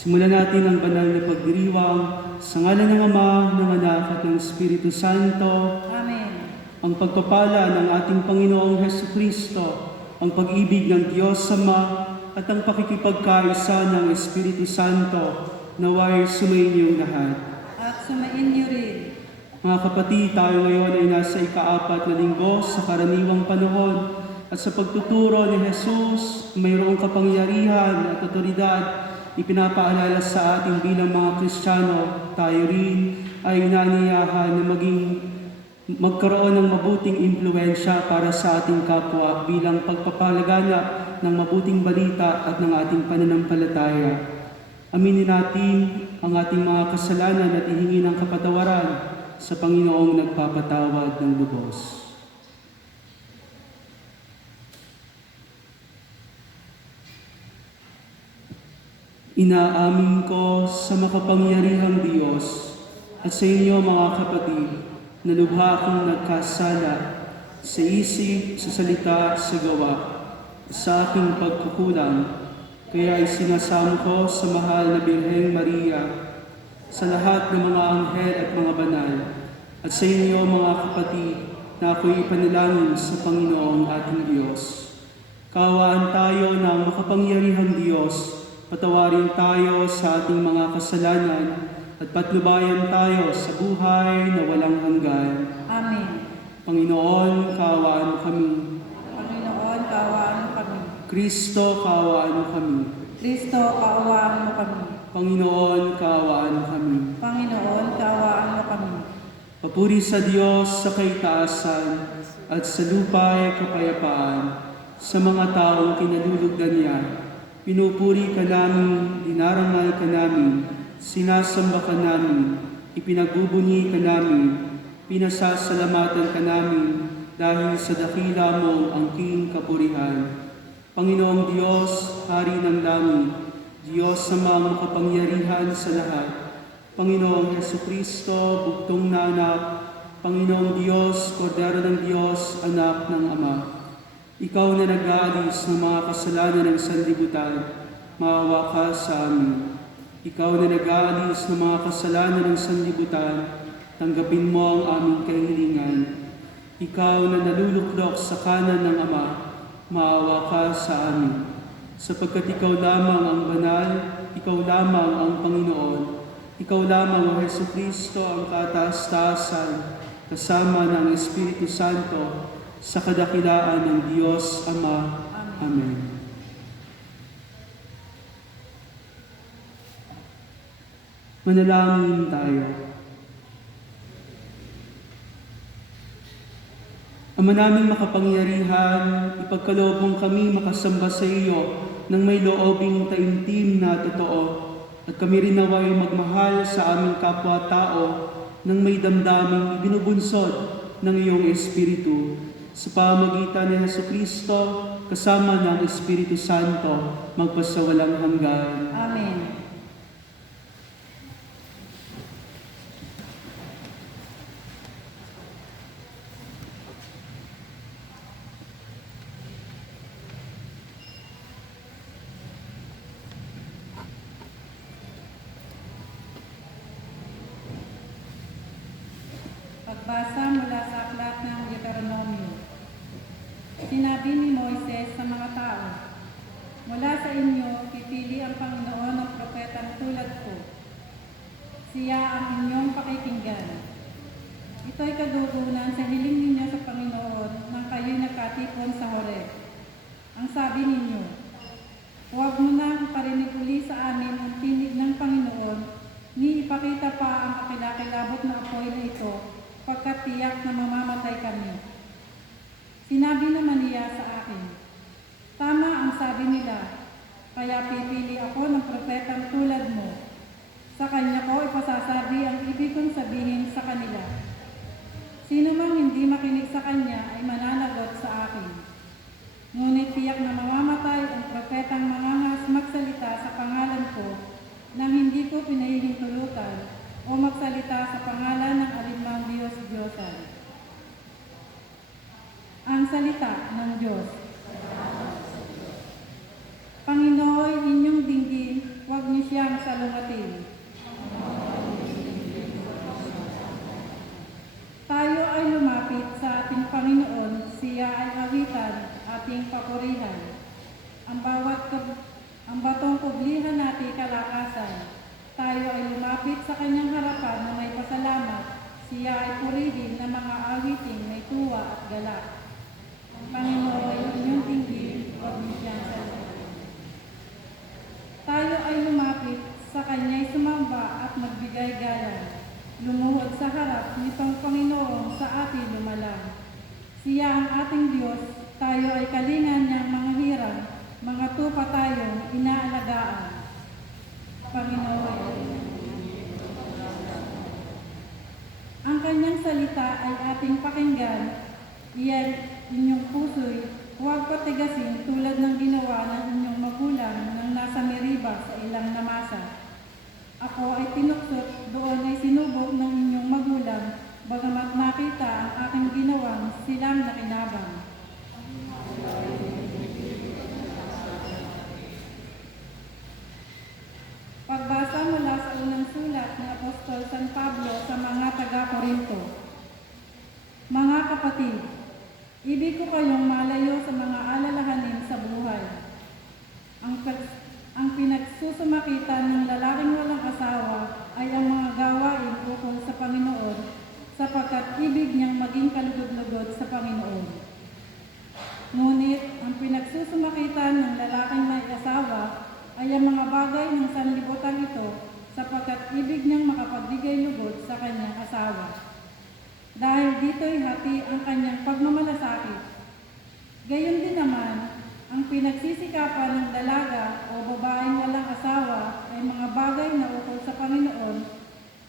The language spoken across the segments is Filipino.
Simulan natin ang banal na pagdiriwang sa ngalan ng Ama, ng Anak at ng Espiritu Santo. Amen. Ang pagpapala ng ating Panginoong Hesukristo, ang pag-ibig ng Diyos Ama at ang pakikipagkaisa ng Espiritu Santo naway sumainyong lahat. At sumainyo rin. Mga kapatid, tayo ngayon ay nasa ika-4 na linggo sa karaniwang panahon at sa pagtuturo ni Jesus, mayroong kapangyarihan at otoridad ipinapaalala sa ating bilang mga Kristiyano. Tayo rin ay inaniyahan na magkaroon ng mabuting impluensya para sa ating kapwa bilang pagpapalaganap ng mabuting balita at ng ating pananampalataya. Aminin natin ang ating mga kasalanan at ihingi ng kapatawaran sa Panginoong nagpapatawad ng lubos. Inaamin ko sa makapangyarihang Diyos at sa inyo mga kapatid na lubha akong nagkasala sa isip, sa salita, sa gawa, sa aking pagkukulang. Kaya isinasamo ko sa mahal na Birheng Maria, sa lahat ng mga anghel at mga banal, at sa inyo mga kapatid na ako'y ipanalangin sa Panginoong ating Diyos. Kaawaan tayo ng makapangyarihang Diyos, patawarin tayo sa ating mga kasalanan at patnubayan tayo sa buhay na walang hanggan. Amen. Panginoon, kaawaan mo kami. Panginoon, kaawaan mo kami. Kristo, kaawaan mo kami. Kristo, kaawaan mo kami. Panginoon, kaawaan mo kami. Panginoon, kaawaan mo kami. Papuri sa Diyos sa kaitaasan at sa lupa ay kapayapaan sa mga taong kinalulugdan niya. Pinupuri ka namin, dinarangal ka namin, sinasamba ka namin, ipinagbubunyi ka namin, pinasasalamatan ka namin dahil sa dakila mong angking kapurihan. Panginoong Diyos, Hari ng langit, Diyos sa mga makapangyarihan sa lahat, Panginoong Hesukristo, bugtong na anak, Panginoong Diyos, Kordero ng Diyos, anak ng Ama. Ikaw na nag-aalis ng mga kasalanan ng sanlibutan, maawa ka sa amin. Ikaw na nag-aalis ng mga kasalanan ng sanlibutan, tanggapin mo ang aming kahilingan. Ikaw na naluluklok sa kanan ng Ama, maawa ka sa amin. Sapagkat ikaw lamang ang banal, ikaw lamang ang Panginoon, ikaw lamang ang Hesukristo ang kataas-taasan, kasama ng Espiritu Santo, sa kadakilaan ng Diyos Ama. Amen. Manalangin tayo. Ama naming makapangyarihan, ipagkaloob mong kami makasamba sa iyo ng may loobing taimtim na totoo, at kami rin naway magmahal sa aming kapwa-tao ng may damdaming ibinubunsod ng iyong Espiritu. Sa pamagitan ni Hesukristo, kasama ng Espiritu Santo, magpasawalang hanggan. Amen. Pagbasa mula sa aklat ng Deuteronomio. Sinabi ni Moises sa mga tao, mula sa inyo, pipili ang Panginoon ng propetang tulad ko. Siya ang inyong pakikinggan. Ito'y kadugunan sa hiling ninyo sa Panginoon nang kayo'y nakatipon sa Horeb. Ang sabi ninyo, huwag mo nang parinig uli sa amin ang tinig ng Panginoon, ni ipakita pa ang kakilakilabot na apoy na ito, pagkat tiyak na mamamatay kami. Sinabi naman niya sa akin, tama ang sabi nila, kaya pipili ako ng propetang tulad mo. Sa kanya ko ipasasabi ang ibig kong sabihin sa kanila. Sino mang hindi makinig sa kanya ay mananagot sa akin. Ngunit tiyak na mamamatay ang propetang mangangas magsalita sa pangalan ko nang hindi ko pinahihintulutan o magsalita sa pangalan ng alinmang Diyos-Diyosan. Ang salita ng Diyos. Panginoon, inyong dinggin, huwag niyo siyang salungatin. Tayo ay lumapit sa ating Panginoon, siya ay awitan, ating papurihan. Ang batong kublihan natin kalakasan. Tayo ay lumapit sa kanyang harapan na may pasalamat, siya ay purihin ng mga awiting may tuwa at galak. Ang Panginoon ay inyong tingin, huwag niyo siyang salungatin. Tayo ay lumapit sa kanya'y sumamba at magbigay galang. Lumuhod sa harap nitong Panginoon sa ating lumalang. Siya ang ating Diyos, tayo ay kalingan niyang mga hirang, mga tupa tayong inaalagaan. Panginoon, ang kanyang salita ay ating pakinggan, iyan inyong puso'y huwag patigasin tulad ng ginawa ng inyong magulang nang nasa Meriba sa ilang namasa. Ako ay tinuksot, doon ay sinubok ng inyong magulang, bagamat nakita ang aking ginawang silang nakinabang. Pagbasa mula sa unang sulat ni Apostol San Pablo sa mga taga-Korinto. Mga kapatid, ibig ko kayong malayo sa mga alalahanin sa buhay. Ang pinagsusumakitan ng lalaking walang asawa ay ang mga gawain ukol sa Panginoon, sapagkat ibig niyang maging kalugod-lugod sa Panginoon. Ngunit ang pinagsusumakitan ng lalaking may asawa ay ang mga bagay ng sanlibutan ito, sapagkat ibig niyang makapagbigay lugod sa kanyang asawa. Dahil dito'y hati ang kanyang pagmamalasakit. Gayon din naman, ang pinagsisikapan ng dalaga o babaeng walang asawa ay mga bagay na ukol sa Panginoon,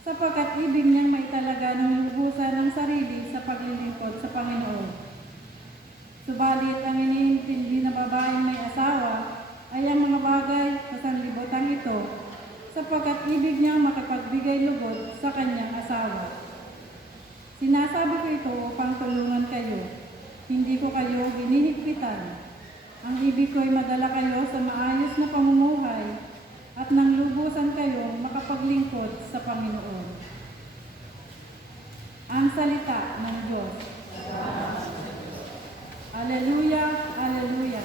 sapagkat ibig niyang maitalaga ng lubusan ng sarili sa paglilingkod sa Panginoon. Subalit ang iniintindi na babaeng may asawa ay ang mga bagay sa sanlibutan ito, sapagkat ibig niyang makapagbigay lugod sa kanyang asawa. Sinasabi ko ito upang tulungan kayo, hindi ko kayo hinihigpitan. Ang ibig ko ay madala kayo sa maayos na pamumuhay at nang lubusan kayo makapaglingkod sa Panginoon. Ang salita ng Diyos. Alleluia, alleluia.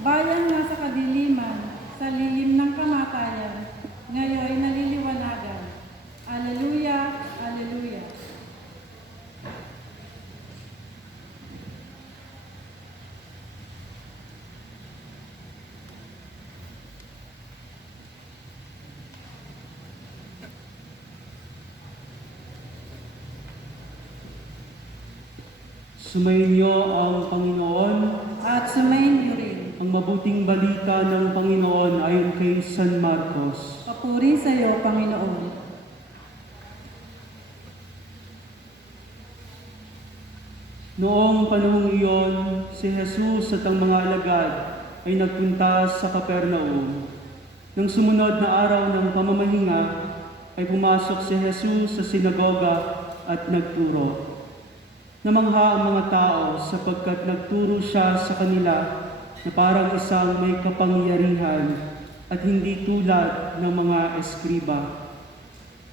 Bayang nasa kadiliman, sa lilim ng kamatayan, ngayon naliliwanagan. Alleluia, alleluia. Sumayin niyo ang Panginoon. At sumayin niyo rin. Ang mabuting balita ng Panginoon ayon kay San Marcos. Papuri sa iyo, Panginoon. Noong panahong iyon, si Jesus at ang mga alagad ay nagpunta sa Capernaum. Nang sumunod na araw ng pamamahinga, ay pumasok si Jesus sa sinagoga at nagturo. Namangha ang mga tao sapagkat nagturo siya sa kanila na parang isang may kapangyarihan at hindi tulad ng mga eskriba.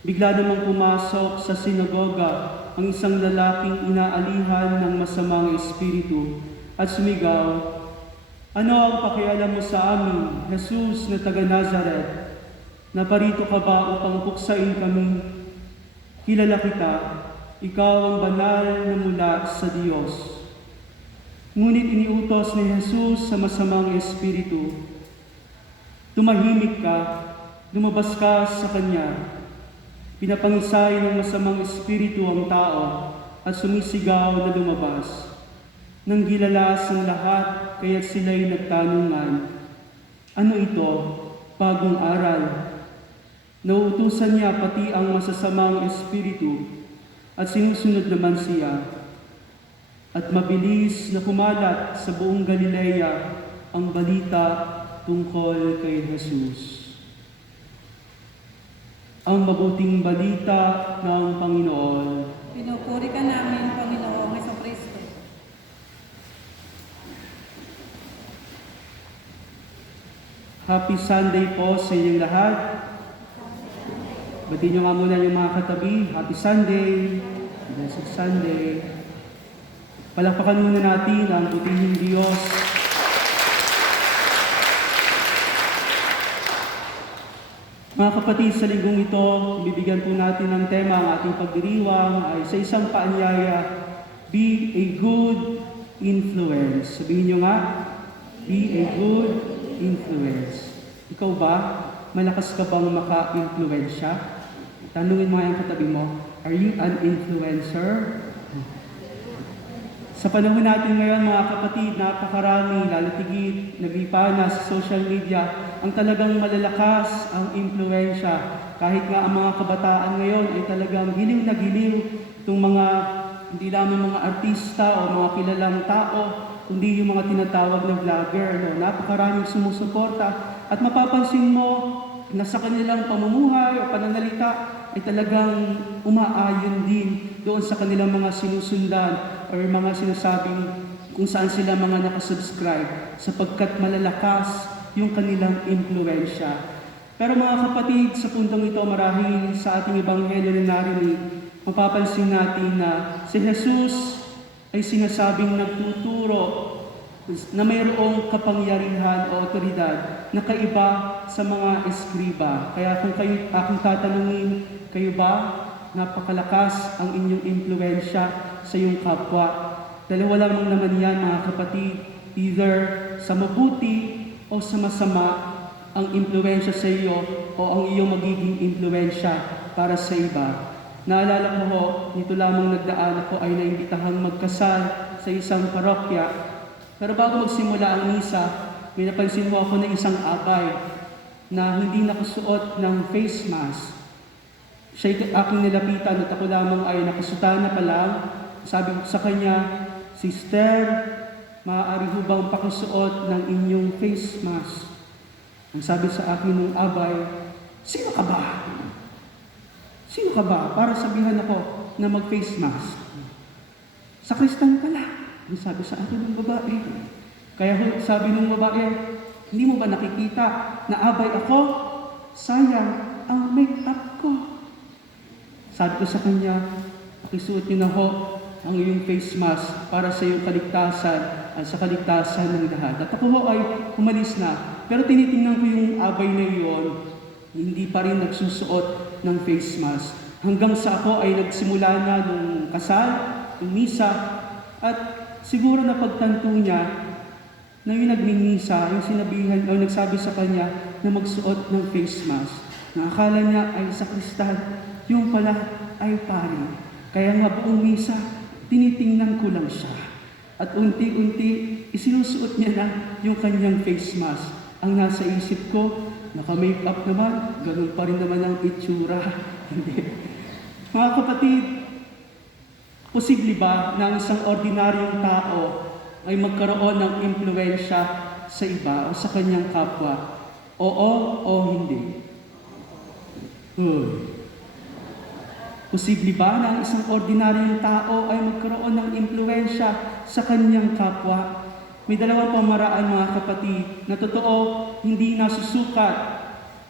Bigla namang pumasok sa sinagoga ang isang lalaking inaalihan ng masamang espiritu at sumigaw, "Ano ang pakialam mo sa amin, Jesus na taga Nazaret? Naparito ka ba upang puksain kami? Kilala kita, ikaw ang banal na mula sa Diyos." Ngunit iniutos ni Jesus sa masamang espiritu, "Tumahimik ka, lumabas ka sa kanya." Pinapangisay ng masamang espiritu ang tao at sumisigaw na lumabas. Nang gilalas ang lahat, kaya't sila'y nagtanungan, "Ano ito? Bagong aral." Nauutusan niya pati ang masasamang espiritu at sinusunod naman siya. At mabilis na kumalat sa buong Galilea ang balita tungkol kay Jesus. Ang mabuting balita ng Panginoon. Pinupuri ka namin, Panginoong Jesucristo. Happy Sunday po sa inyong lahat. Batiin nyo nga muna yung mga katabi. Happy Sunday. Blessed Sunday. Palakpakan muna natin ang butihing Diyos. Mga kapatid, sa linggong ito, bibigyan po natin ng tema ang ating pagdiriwang ay sa isang paanyaya, be a good influence. Sabihin nyo nga, be a good influence. Ikaw ba, malakas ka bang maka-influensya? Tanungin mo yung katabi mo, are you an influencer? Sa panahon natin ngayon, mga kapatid, napakarami, lalatigit, naglipana sa social media, ang talagang malalakas ang impluensya. Kahit nga ang mga kabataan ngayon ay talagang giliw na giliw itong mga, hindi lamang mga artista o mga kilalang tao, kundi yung mga tinatawag na vlogger. Napakaraming sumusuporta at mapapansin mo na sa kanilang pamumuhay o pananalita ay talagang umaayon din doon sa kanilang mga sinusundan o mga sinasabing kung saan sila mga nakasubscribe sapagkat malalakas yung kanilang impluensya. Pero mga kapatid, sa puntong ito marahil sa ating ebanghelyo na narinig, mapapansin natin na si Jesus ay sinasabing nagtuturo na mayroong kapangyarihan o otoridad na kaiba sa mga eskriba. Kaya kung kayo aking tatanungin, kayo ba napakalakas ang inyong impluensya sa iyong kapwa? Dalawa lamang naman yan, mga kapatid, either sa mabuti o sa masama ang impluensya sa iyo o ang iyong magiging impluensya para sa iba. Naalala ko ho, nito lamang nagdaan ako ay naimbitahang magkasal sa isang parokya. Pero bago magsimula ang misa, may napansin mo ako ng isang abay na hindi nakasuot ng face mask. Siya'y aking nilapitan at ako lamang ay nakasutana pa lang. Sabi ko sa kanya, Sister, maaari ho bang pakisuot ng inyong face mask? Ang sabi sa akin ng abay, sino ka ba? Sino ka ba? Para sabihan ako na mag-face mask. Sakristan pala. Ang sabi sa akin ng babae. Kaya sabi ng babae, hindi mo ba nakikita na abay ako? Sayang ang make-up ko. Sabi ko sa kanya, pakisuot niyo na ho ang iyong face mask para sa iyong kaligtasan at sa kaligtasan ng lahat. At ako ho ay umalis na. Pero tinitingnan ko yung abay na iyon, hindi pa rin nagsusuot ng face mask. Hanggang sa ako ay nagsimula na nung kasal, nung misa, at siguro na pagtanto niya na yung nagmimisa, yung sinabihan o nagsabi sa kanya na magsuot ng face mask. Na akala niya ay sakristan, yung pala ay pari. Kaya nga buong misa, tinitingnan ko lang siya. At unti-unti, isinusuot niya na yung kanyang face mask. Ang nasa isip ko, naka-makeup naman, ganun pa rin naman ang itsura. Hindi. Mga kapatid, posible ba na ang isang ordinaryong tao ay magkaroon ng impluensya sa iba o sa kanyang kapwa? Oo o hindi? Posible ba na ang isang ordinaryong tao ay magkaroon ng impluensya sa kanyang kapwa? May dalawang pamaraan, mga kapatid, na totoo hindi nasusukat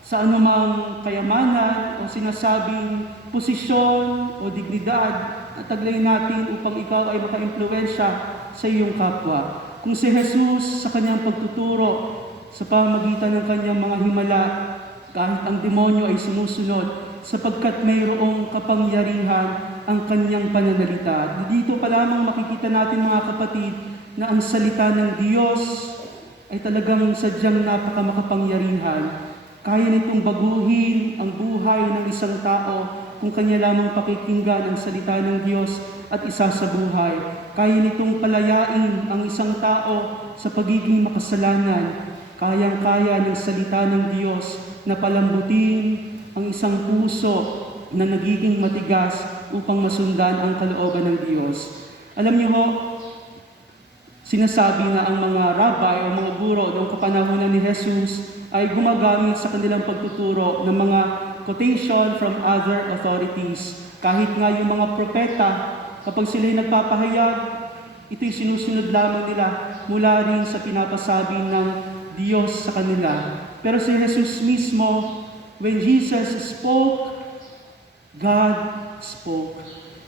sa anumang kayamanan o sinasabing posisyon o dignidad at taglay natin upang ikaw ay maka-impluensya sa iyong kapwa. Kung si Jesus sa kanyang pagtuturo sa pamamagitan ng kanyang mga himala, kahit ang demonyo ay sumusunod sapagkat mayroong kapangyarihan ang kanyang pananalita. Dito pa lamang makikita natin, mga kapatid, na ang salita ng Diyos ay talagang sadyang napakamakapangyarihan. Kaya nitong baguhin ang buhay ng isang tao kung kanya lamang pakikinggan ang salita ng Diyos at isa sa buhay. Kaya nitong palayain ang isang tao sa pagiging makasalanan. Kayang-kaya ng salita ng Diyos na palambutin ang isang puso na nagiging matigas upang masundan ang kalooban ng Diyos. Alam niyo ho, sinasabi na ang mga rabbi o mga guro noong kapanahunan ni Jesus ay gumagamit sa kanilang pagtuturo ng mga quotation from other authorities. Kahit nga yung mga propeta, kapag sila'y nagpapahayag, ito'y sinusunod lamang nila mula rin sa pinapasabi ng Diyos sa kanila. Pero si Jesus mismo, when Jesus spoke, God spoke.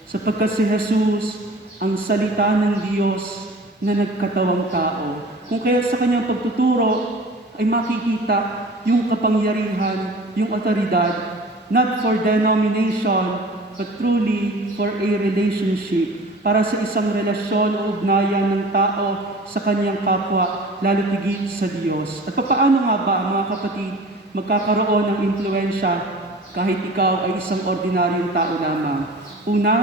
Sapagkat si Jesus, ang salita ng Diyos na nagkatawang tao. Kung kaya sa kanyang pagtuturo ay makikita yung kapangyarihan, yung otoridad, not for denomination, but truly for a relationship, para sa isang relasyon o ugnayan ng tao sa kanyang kapwa, lalo tigit sa Diyos. At paano nga ba, mga kapatid, magkakaroon ng impluensya kahit ikaw ay isang ordinaryong tao lamang? Una,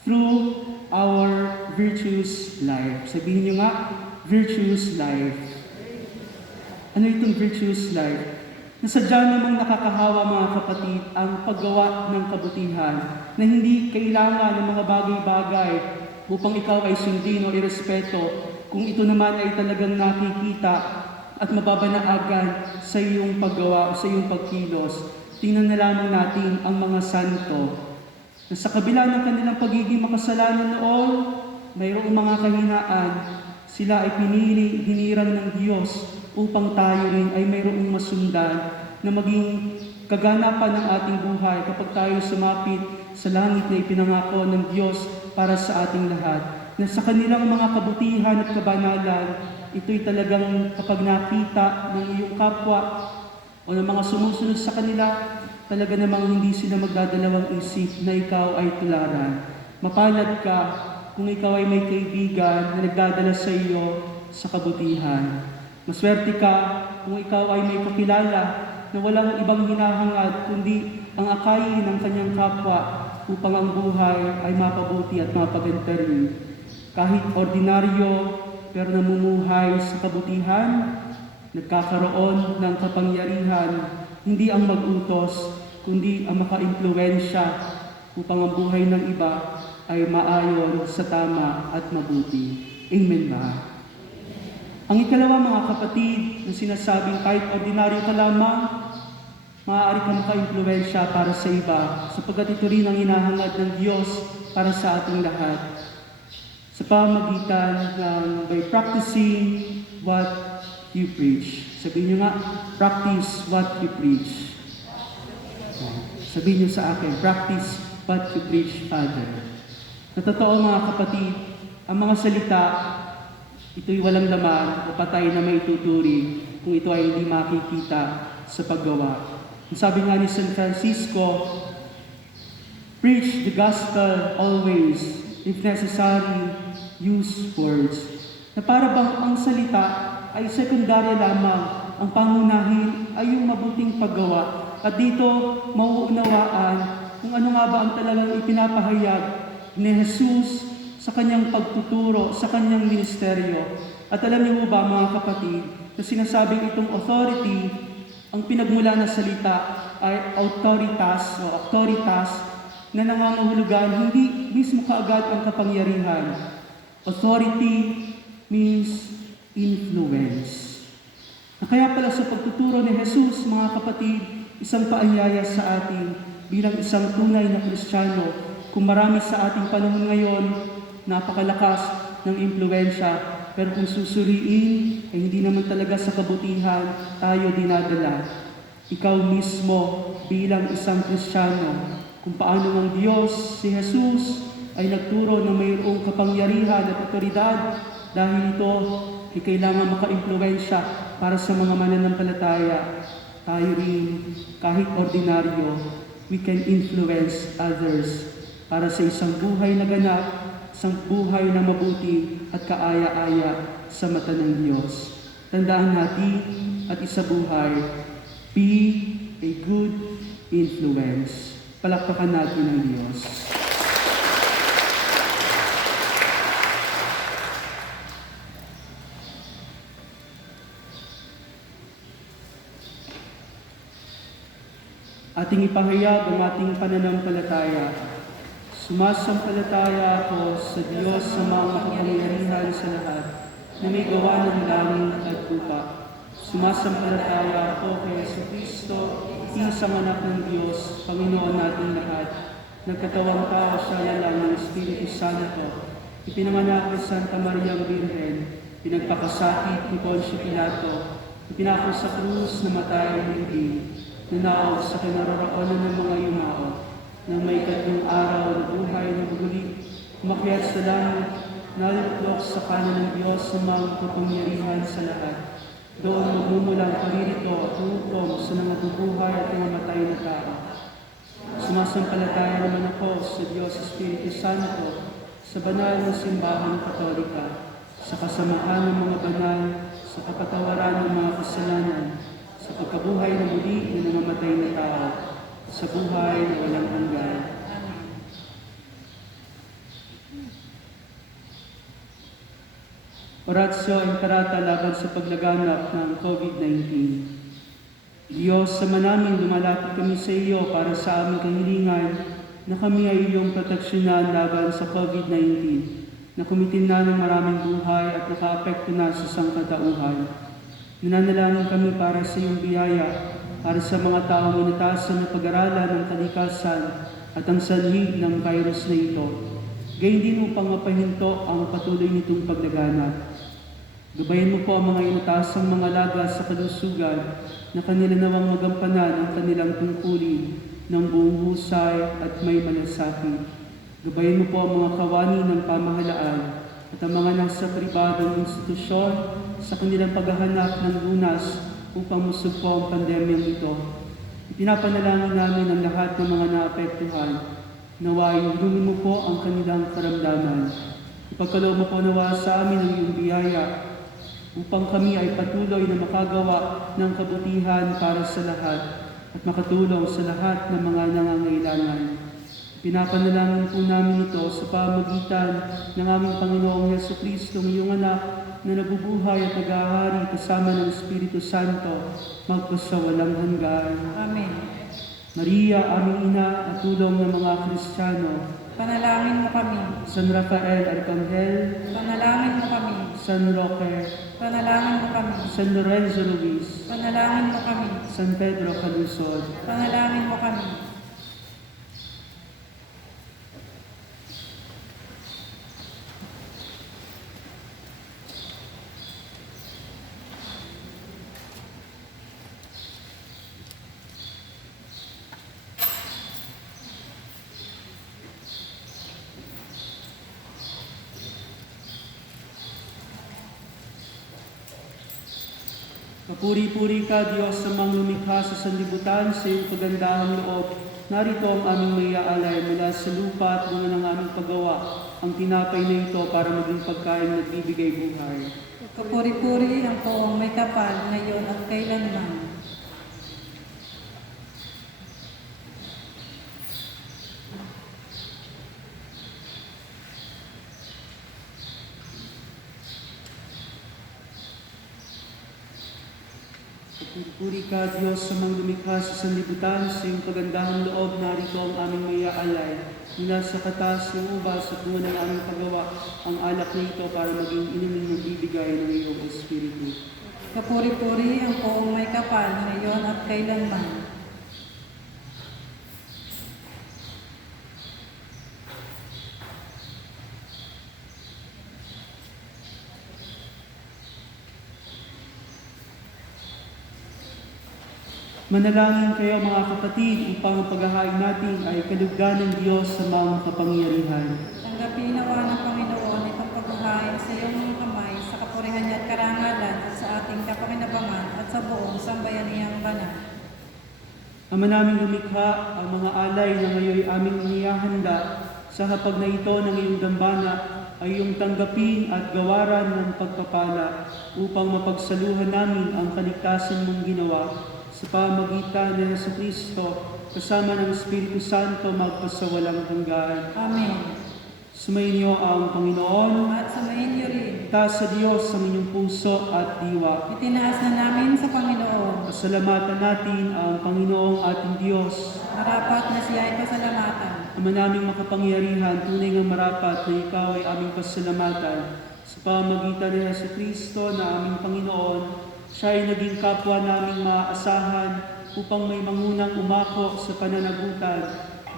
through our virtuous life. Sabihin niyo nga, virtuous life. Ano itong virtuous life? Nasadya namang nakakahawa, mga kapatid, ang paggawa ng kabutihan na hindi kailangan ng mga bagay-bagay upang ikaw ay sundin o irespeto kung ito naman ay talagang nakikita at mababanaagan sa iyong paggawa o sa iyong pagkilos. Tingnan na lamang natin ang mga santo na sa kabila ng kanilang pagiging makasalanan noon, mayroong mga kahinaan, sila ay pinili, hinirang ng Diyos upang tayo rin ay mayroong masundan na maging kaganapan ng ating buhay kapag tayo sumapit sa langit na ipinangako ng Diyos para sa ating lahat. Na sa kanilang mga kabutihan at kabanalan, ito'y talagang kapag nakita ng iyong kapwa o ng mga sumusunod sa kanila, talaga namang hindi sila magdadalawang isip na ikaw ay tularan. Mapalad ka kung ikaw ay may kaibigan na nagdadala sa iyo sa kabutihan. Maswerte ka kung ikaw ay may kakilala na walang ibang hinahangad kundi ang akayin ng kanyang kapwa upang ang buhay ay mapabuti at mapaganda rin. Kahit ordinaryo pero namumuhay sa kabutihan, nagkakaroon ng kapangyarihan, hindi ang mag-utos kundi ang maka-impluwensya upang ang buhay ng iba ay maayon sa tama at mabuti. Amen ba? Ang ikalawa, mga kapatid, na sinasabing kahit ordinaryo ka lamang, maaari ka maka-impluwensya para sa iba, sapagkat ito rin ang hinahangad ng Diyos para sa ating lahat. Sa pamagitan ng by practicing what you preach. Sabihin niyo nga, practice what you preach. Sabihin niyo sa akin, practice what you preach, Father. Na totoo, mga kapatid, ang mga salita, ito'y walang laman o patay na may tuturi kung ito ay hindi makikita sa paggawa. Sabi nga ni San Francisco, preach the gospel always, if necessary, use words. Na para bang ang salita ay sekundarya lamang, ang pangunahin ay yung mabuting paggawa. At dito, mauunawaan kung ano nga ba ang talagang ipinapahayag ni Jesus sa kanyang pagtuturo, sa kanyang ministeryo. At alam niyo ba, mga kapatid, na sinasabing itong authority, ang pinagmula na salita ay autoritas o autoritas na nangangahulugan hindi mismo kaagad ang kapangyarihan. Authority means influence. Na kaya pala sa pagtuturo ni Jesus, mga kapatid, isang paanyaya sa atin bilang isang tunay na Kristiyano, kung marami sa ating panahon ngayon, napakalakas ng impluensya, pero kung susuriin, ay hindi naman talaga sa kabutihan tayo dinadala. Ikaw mismo bilang isang Kristiyano, kung paano ang Diyos, si Jesus, ay nagturo na mayroong kapangyarihan at otoridad, dahil ito ay kailangan maka-impluensya para sa mga mananampalataya. Tayo rin, kahit ordinaryo, we can influence others para sa isang buhay na ganap, isang buhay na mabuti at kaaya-aya sa mata ng Diyos. Tandaan natin at isabuhay, be a good influence. Palakpakan natin ang Diyos. Ating ipahayag ang ating pananampalataya. Sumasampalataya ako sa Diyos sa mga makapangyarihan sa lahat na may gawa ng langit at lupa. Sumasampalataya ako kay Jesucristo, isang anak ng Diyos, Panginoon nating lahat. Nagkatawang tao siya lalang ng Espiritu Santo. Ipinanganak ni Santa Maria Birhen, pinagpakasakit ni Poncio Pilato, Ipinako sa krus na matay hindi, nanaog sa kinaroroonan ng mga yumao, na may tatlong araw na buhay na muli, umakyat sa langit, naliplok sa kanan ng Diyos na magkapangyarihan sa lahat. Doon magmumulang paririto at hukom sa nangabubuhay at nangamatay na tao. Sumasampalataya naman ako sa Diyos Espiritu Santo, sa banal na simbahan katolika, sa kasamaan ng mga banal, sa kapatawaran ng mga kasalanan, sa pagkabuhay na muli na nangamatay na tao, sa buhay na walang hanggan. Oratio Imperata laban sa paglaganap ng COVID-19. Diyos, sa manaming lumalapit kami sa iyo para sa aming kahilingan na kami ay iyong proteksyonan laban sa COVID-19 na kumitin na ng maraming buhay at nakaapekto na sa sangkatauhan. Nananalangin kami para sa iyong biyaya, para sa mga taong inatasan na pag-aralan ng kalikasan at ang sanhi ng virus na ito. Gayun din upang mapahinto ang patuloy nitong paglaganap. Gabayan mo po ang mga inatasang mga laga sa kalusugan na kanila nawang magampanan ang kanilang tungkulin ng buong husay at may malasakit. Gabayan mo po ang mga kawani ng pamahalaan at ang mga nasa pribadong institusyon sa kanilang paghahanap ng lunas upang musugpo ang pandemyang ito. Ipinapanalangin namin ang lahat ng mga naapektuhan. Naway, hilingin mo po ang kanilang karamdaman. Ipagkaloob mo po nawa sa amin ang iyong biyaya upang kami ay patuloy na makagawa ng kabutihan para sa lahat at makatulong sa lahat ng mga nangangailangan. Pinapanalangin po namin ito sa pamagitan ng aming Panginoong Jesucristo, iyong anak, na nabubuhay at nag-ahari kasama ng Espiritu Santo, magpasawalang hanggan. Amen. Maria, aming ina at tulong ng mga Kristiyano, Panalangin mo kami. San Rafael Arcangel, Panalangin mo kami. San Roque, Panalangin mo kami. San Lorenzo Luis, Panalangin mo kami. San Pedro Calusod, Panalangin mo kami. Kapuri-puri ka, Diyos, sa mga lumikha sa sanlibutan, sa iyong kagandahang loob. Narito ang aming maiaalay mula sa lupa at bunga ng aming paggawa, ang tinapay na ito para maging pagkain na nagbibigay buhay. Kapuri-puri ang poong may kapal ngayon at kailanman. Puri ka, Diyos, sa mga lumikha sa sanlibutan, sa iyong kagandahang loob, narito ang aming maiaalay. Mula sa katas ng ubas at bunga ng aming paggawa, ang alak na ito para maging inumin ng bibigay ng iyong Espiritu. Kapuri-puri ang poong may kapal ngayon at kailanman. Manalangin kayo mga kapatid upang ang paghahain natin ay kalugdan ng Diyos sa mga kapangyarihan. Tanggapin nawa ng Panginoon itong paghahain sa iyong mga kamay sa kapurihan niya at karangalan at sa ating kapakinabangan at sa buong sambayanihang banal. Ama naming lumikha, ang mga alay na ngayon aming inihahanda sa hapag na ito ng iyong dambana ay iyong tanggapin at gawaran ng pagpapala upang mapagsaluhan namin ang kaligtasan mong ginawa sa pamagitan ni Jesucristo kasama ng Espiritu Santo magpasawalang hanggan. Amen. Sumainyo ang Panginoon. At sumayin niyo rin. Itaas sa Diyos ang inyong puso at diwa. Itinaas na namin sa Panginoon. Pasalamatan natin ang Panginoong ating Diyos. Marapat na siya ay pasalamatan. Ama naming makapangyarihan, tunay ng marapat na ikaw ay aming pasalamatan sa pamagitan ni Jesucristo na aming Panginoon. Siya ay naging kapwa naming maaasahan upang may mangunang umako sa pananagutan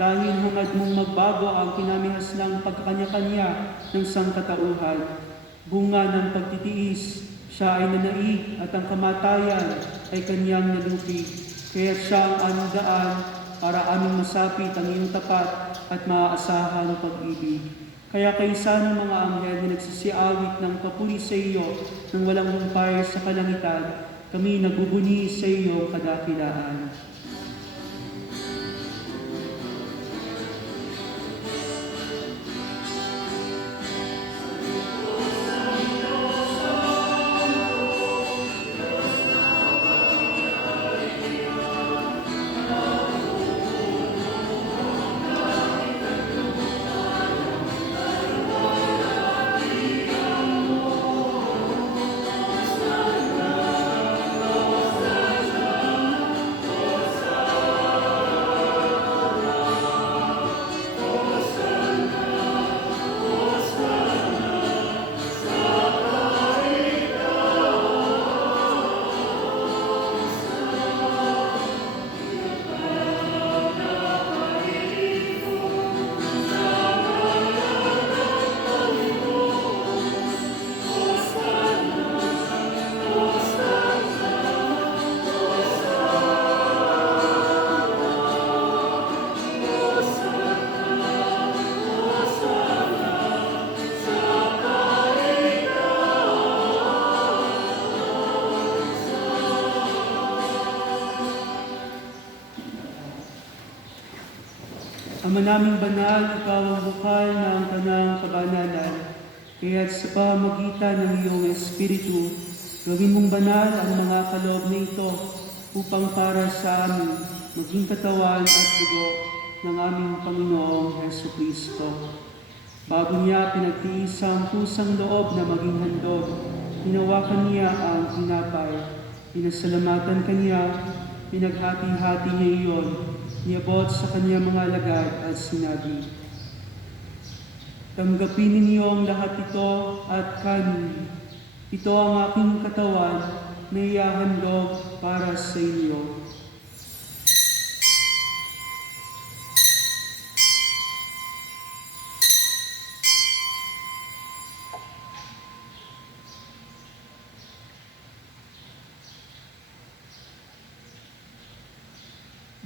dahil hangad mong magbago ang kinamihas ng pagkakanya-kanya ng sangkatauhan. Bunga ng pagtitiis, Siya ay nanaig at ang kamatayan ay kanyang nalupi. Kaya siya ang aming daan para aming masapit ang iyong tapat at maaasahang pag-ibig. Kaya kaysa ng mga anghel na nagsisiawit ng papuri sa iyo nang walang humpay sa kalangitan, kami nagbubuni sa iyo kadakilaan. Ama naming banal, ikaw ang bukal ng kanang kabanalan, kaya't sa pamagitan ng iyong Espiritu, gawin mong banal ang mga kaloob na ito upang para sa amin maging katawan at dugo ng aming Panginoong Hesukristo. Bago niya pinagtiis ang pusang loob na maging handog, hinawakan niya ang tinapay, pinasalamatan kanya, pinaghati-hati niya iyon, niabot sa kanyang mga alagad at sinabi, "Tanggapin ninyo ang lahat ito at kanin. Ito ang aking katawan na ihahandog para sa inyo."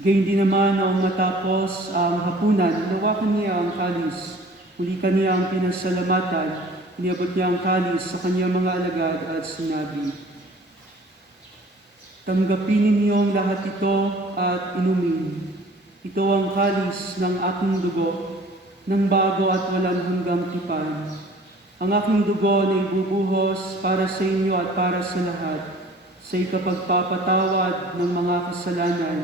Gayun din naman noong matapos ang hapunan, hinawakan niya ang kalis. Muli kaniyang pinasalamatan, iniabot niya ang kalis sa kanyang mga alagad at sinabi, "Tanggapin ninyo ang lahat ito at inumin. Ito ang kalis ng aking dugo, ng bago at walang hanggang tipan. Ang aking dugo na ibubuhos para sa inyo at para sa lahat, sa ikapagpapatawad ng mga kasalanan.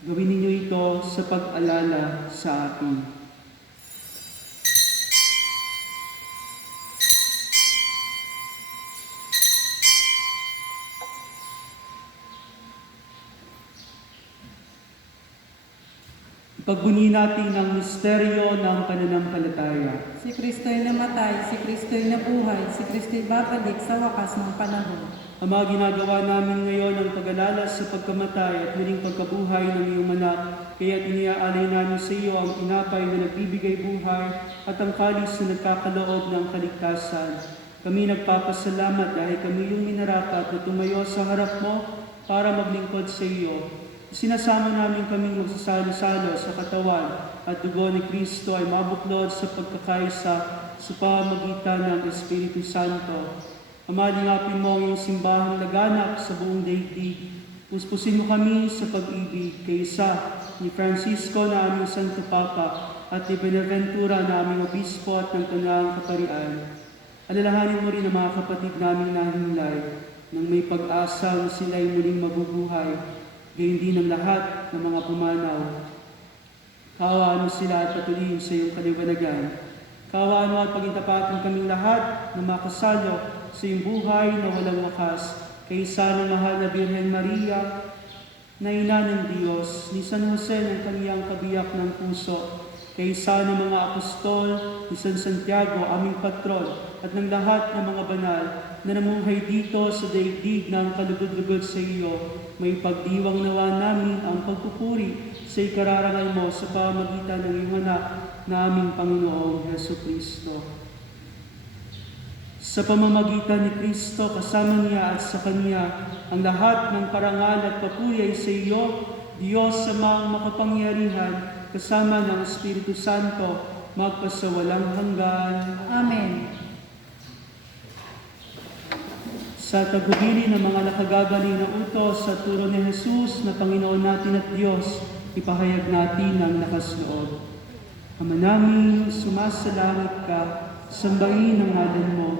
Gawin ninyo ito sa pag-alala sa akin." Ipagbuni natin ang misteryo ng pananampalataya. Si Kristo'y namatay, si Kristo'y nabuhay, si Kristo'y babalik sa wakas ng panahon. Ama, ginagawa namin ngayon ang pag-alala sa pagkamatay at muling pagkabuhay ng iyong anak, kaya't iniaalay namin sa iyo ang tinapay na nagbibigay buhay at ang kalis na nagkakaloob ng kaligtasan. Kami nagpapasalamat dahil kami yung minarapat na tumayo sa harap mo para maglingkod sa iyo. Sinasama namin kaming magsasalo-salo sa katawan at dugo ni Kristo ay mabuklod sa pagkakaisa sa pamamagitan ng Espiritu Santo. Ama, lingapin mo ang iyong simbahang laganap sa buong daigdig. Puspusin mo kami sa pag-ibig kaysa ni Francisco na aming Santo Papa at ni Benaventura na aming Obispo at ng Kanyang Kaparian. Alalahanin mo rin ang mga kapatid naming nahimlay nang may pag-asa na sila'y muling mabubuhay, gayon din ang lahat ng mga pumanaw. Kaawaan mo sila at patuloyin sa iyong kaliwanagan. Kaawaan mo at pagintapatin kaming lahat na makasalo sa iyong buhay na walang wakas, kaysa ng mahal na Birhen Maria, na ina ng Diyos, ni San Jose ng kaniyang kabiyak ng puso, kaysa ng mga apostol, ni San Santiago, aming patron, at ng lahat ng mga banal na namuhay dito sa daigdig ng kalugod-lugod sa iyo, may pagdiwang nawa namin ang pagpupuri sa ikararangal mo sa pamagitan ng iyong anak na aming Panginoong Hesukristo. Sa pamamagitan ni Kristo, kasama niya at sa Kanya, ang lahat ng parangal at papuri ay sa iyo, Diyos Amang makapangyarihan, kasama ng Espiritu Santo, magpasawalang hanggan. Amen. Sa tagubili ng mga nakagagaling na utos sa turo ni Jesus na Panginoon natin at Diyos, ipahayag natin ang lakas loob. Ama namin, sumasalangit ka, sambahin ang ngalan mo,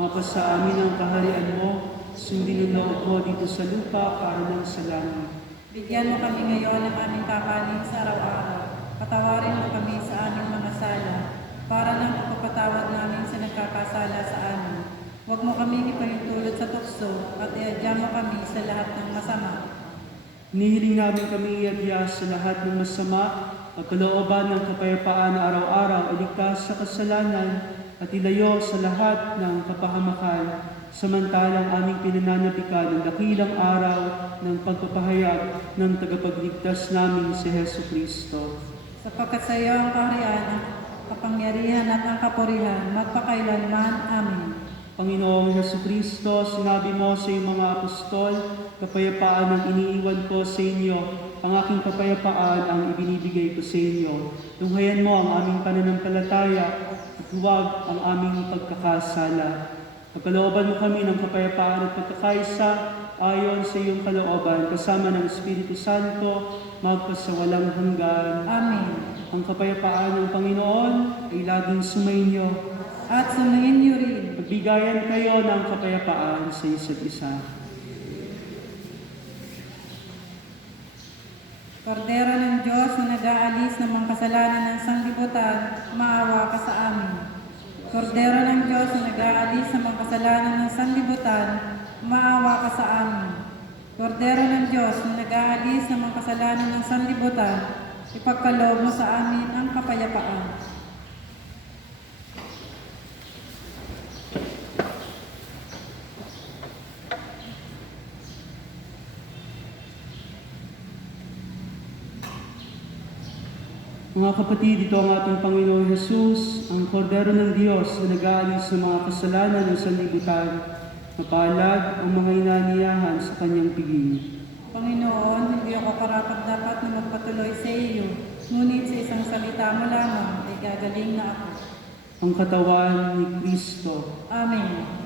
mapasa amin ang kaharian mo, sundin ang loob mo dito sa lupa para ng sa langit. Bigyan mo kami ngayon ng aming kakanin sa araw-araw. Patawarin mo kami sa aming mga sala, para ng pagpapatawad namin sa nagkakasala sa amin. Huwag mo kami ipahintulot sa tukso at iadya mo kami sa lahat ng masama. Hinihiling namin kami iadya sa lahat ng masama, at kalooban ng kapayapaan na araw-araw, iligtas sa kasalanan, at ilayo sa lahat ng kapahamakan, samantalang aming pinananabikan ng dakilang araw ng pagpapahayag ng tagapagligtas namin si Hesu Kristo. Sapagkat sa iyo ang kaharian, ang kapangyarihan at ang kapurihan, magpakailanman. Amen. Panginoong Hesu Kristo, sinabi mo sa iyong mga apostol, kapayapaan ang iniiwan ko sa inyo, ang aking kapayapaan ang ibinibigay ko sa inyo. Tunghayan mo ang aming pananampalataya at huwag ang aming pagkakasala. Pagkalooban mo kami ng kapayapaan at pagkakaisa ayon sa iyong kalooban, kasama ng Espiritu Santo, magpasawalang hanggan. Amen. Ang kapayapaan ng Panginoon ay laging sumainyo. At sumayin niyo rin. Magbigayan kayo ng kapayapaan sa isa't isa. Kordero ng Diyos na nag-aalis ng mga kasalanan ng sanglibutan, maawa ka sa amin. Kordero ng Diyos na nag-aalis ng mga kasalanan ng sanglibutan, maawa ka sa amin. Kordero ng Diyos na nag-aalis ng mga kasalanan ng sanglibutan, ipagkaloob mo sa amin ang kapayapaan. Mga kapatid, ito ang ating Panginoong Jesus, ang Kordero ng Diyos na nag-aalis sa mga kasalanan ng sanlibutan. Mapalad ang mga inaniyahan sa kanyang piging. Panginoon, hindi ako karapat-dapat na magpatuloy sa iyo, ngunit sa isang salita mo lamang ay gagaling na ako. Ang katawan ni Kristo. Amen.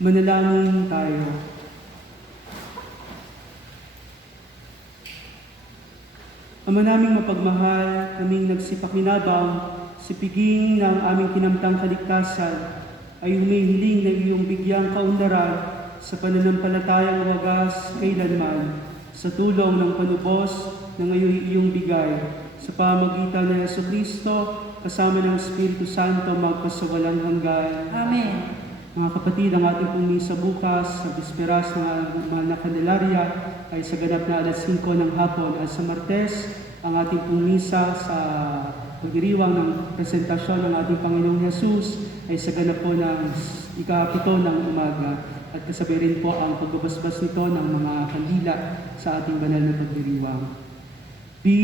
Manalangin tayo. Ama naming mapagmahal, kaming nagsipakinabang sa piging ng aming kinamtang kaligtasan ay humihiling na iyong bigyang kaunlaran sa pananampalatayang wagas kailanman sa tulong ng panubos na ngayon iyong bigay sa pamagitan ng Jesucristo kasama ng Espiritu Santo magpasawalang hanggan. Amen. Mga kapatid, ang ating pong misa bukas sa bisperas ng mga Candelaria ay sa ganap na alas 5 ng hapon at sa Martes, ang ating pong misa sa pagdiriwang ng presentasyon ng ating Panginoong Hesus ay sa ganap po ng ika-7 ng umaga at kasabay rin po ang pagbabasbas nito ng mga kandila sa ating banal na pagdiriwang. Be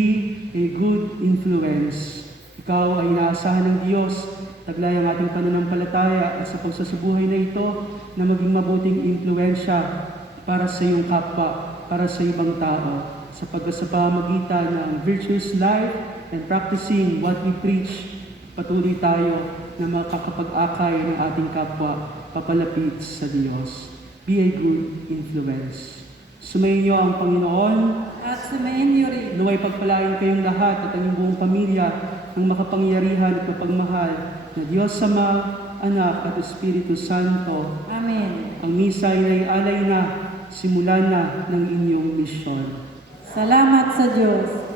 a good influence. Ikaw ay inaasahan ng Diyos, taglay ang ating pananampalataya at sa pagsasabuhay na ito na maging mabuting impluensya para sa iyong kapwa, para sa ibang tao, sa pagkasabamagitan ng virtuous life and practicing what we preach. Patuloy tayo na makakapag-akay ng ating kapwa papalapit sa Diyos. Be a good influence. Sumayin niyo ang Panginoon At sumayin niyo rin. naway pagpalain kayong lahat at ang inyong buong pamilya ng makapangyarihan at mapagmahal na Diyos Ama, Anak at Espiritu Santo. Amen. Ang misa ay naialay na, simulan na ng inyong misyon. Salamat sa Diyos.